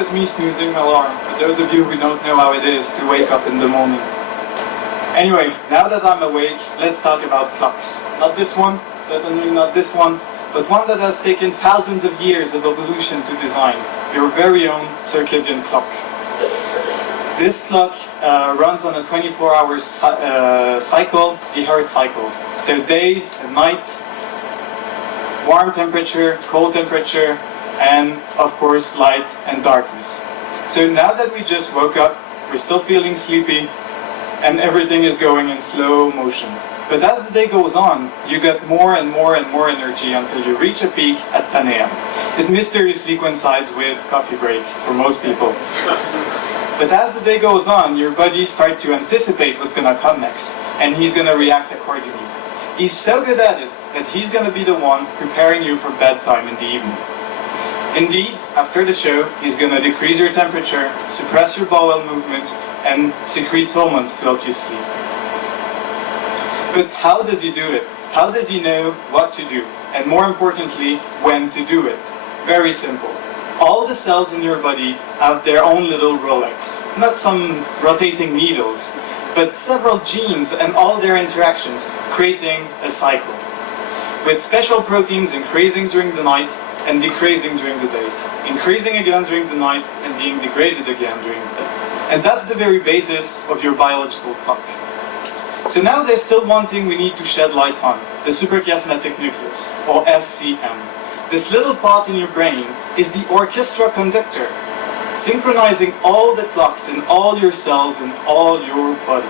with me snoozing alarm, for those of you who don't know how it is to wake up in the morning. Anyway, now that I'm awake, let's talk about clocks. Not this one, definitely not this one, but one that has taken thousands of years of evolution to design, your very own circadian clock. This clock runs on a 24-hour cycle, the Earth cycles. So days and night, warm temperature, cold temperature, and of course light and darkness. So now that we just woke up, we're still feeling sleepy, and everything is going in slow motion. But as the day goes on, you get more and more and more energy until you reach a peak at 10 a.m. It mysteriously coincides with coffee break for most people. But as the day goes on, your body starts to anticipate what's going to come next, and he's going to react accordingly. He's so good at it that he's going to be the one preparing you for bedtime in the evening. Indeed, after the show, he's going to decrease your temperature, suppress your bowel movement, and secrete hormones to help you sleep. But how does he do it? How does he know what to do? And more importantly, when to do it? Very simple. All the cells in your body have their own little Rolex. Not some rotating needles, but several genes and all their interactions, creating a cycle. With special proteins increasing during the night and decreasing during the day. Increasing again during the night and being degraded again during the day. And that's the very basis of your biological clock. So now there's still one thing we need to shed light on, the suprachiasmatic nucleus, or SCN. This little part in your brain is the orchestra conductor, synchronizing all the clocks in all your cells in all your body.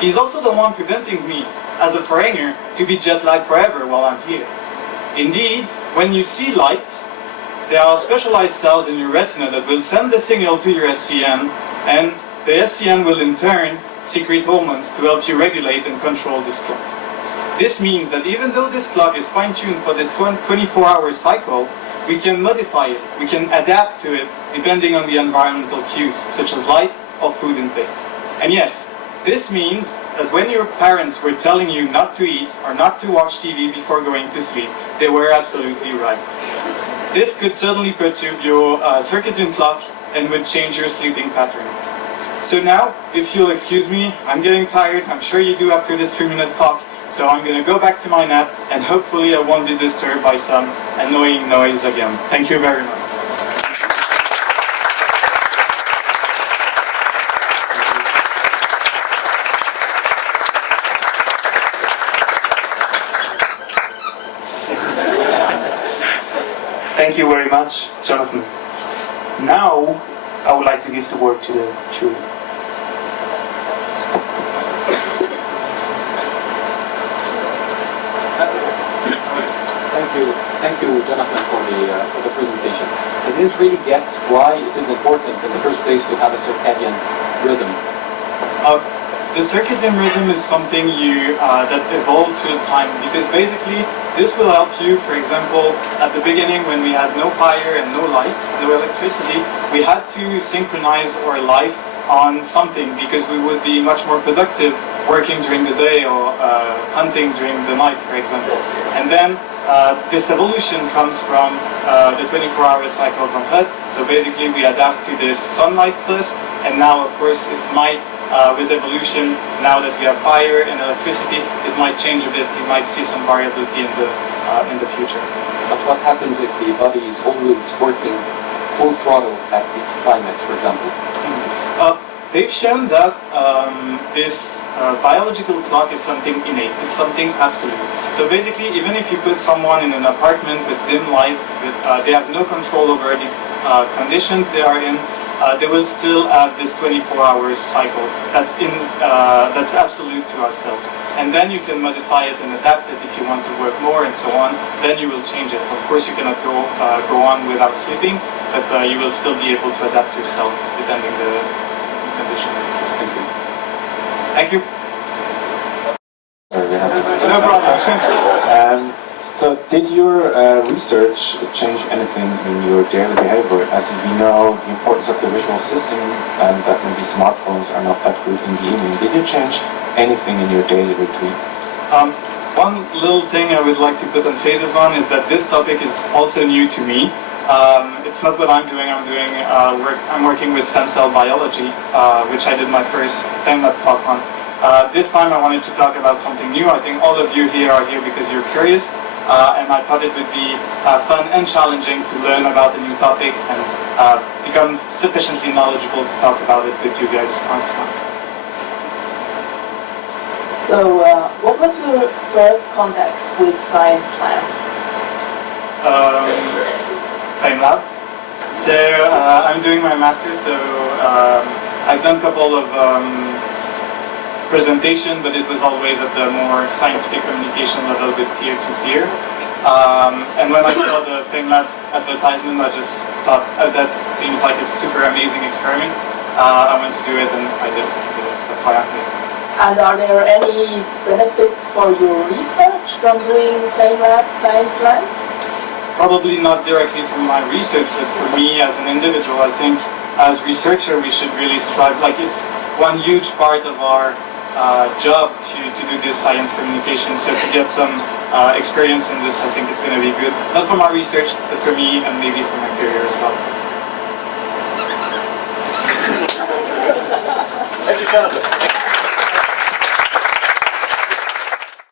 He's also the one preventing me, as a foreigner, to be jet-lagged forever while I'm here. Indeed, when you see light, there are specialized cells in your retina that will send the signal to your SCN, and the SCN will in turn secrete hormones to help you regulate and control this clock. This means that even though this clock is fine-tuned for this 24-hour cycle, we can modify it, we can adapt to it depending on the environmental cues, such as light or food intake. And yes, this means that when your parents were telling you not to eat or not to watch TV before going to sleep, they were absolutely right. This could certainly perturb your circadian clock and would change your sleeping pattern. So now, if you'll excuse me, I'm getting tired, I'm sure you do after this 3-minute talk, so I'm going to go back to my nap, and hopefully I won't be disturbed by some annoying noise again. Thank you very much. Thank you very much, Jonathan. Now, I would like to give the word to the jury. Thank you, Jonathan, for the presentation. I didn't really get why it is important in the first place to have a circadian rhythm. The circadian rhythm is something that evolved through time, because basically this will help you. For example, at the beginning when we had no fire and no light, no electricity, we had to synchronize our life on something because we would be much more productive working during the day or hunting during the night, for example. And then this evolution comes from the 24-hour cycles on Earth. So basically we adapt to this sunlight first, and now of course it might, with evolution, now that we have fire and electricity, it might change a bit. You might see some variability in the future. But what happens if the body is always working full throttle at its climax, for example? They've shown that this biological clock is something innate. It's something absolute. So basically, even if you put someone in an apartment with dim light, they have no control over the conditions they are in, they will still have this 24-hour cycle that's absolute to ourselves. And then you can modify it and adapt it if you want to work more and so on. Then you will change it. Of course, you cannot go on without sleeping, but you will still be able to adapt yourself depending the condition. Thank you. Thank you. Sorry, we have to No problem. So did your research change anything in your daily behavior? As we know the importance of the visual system and that maybe smartphones are not that good in the evening. Did you change anything in your daily routine? One little thing I would like to put emphasis on is that this topic is also new to me. It's not what I'm doing. I'm working with stem cell biology, which I did my first FameLab talk on. This time I wanted to talk about something new. I think all of you here are here because you're curious, and I thought it would be fun and challenging to learn about a new topic and become sufficiently knowledgeable to talk about it with you guys on time. So, what was your first contact with science labs? FameLab. So I'm doing my master's, so I've done a couple of presentation, but it was always at the more scientific communication level with peer-to-peer. And when I saw the FameLab advertisement, I just thought, that seems like a super amazing experiment. I went to do it, and I did. So that's why I'm here. And are there any benefits for your research from doing FameLab science labs? Probably not directly from my research, but for me as an individual, I think as researcher we should really strive, like it's one huge part of our job to do this science communication, so to get some experience in this, I think it's going to be good, not for my research, but for me and maybe for my career as well. Thank you, Jonathan.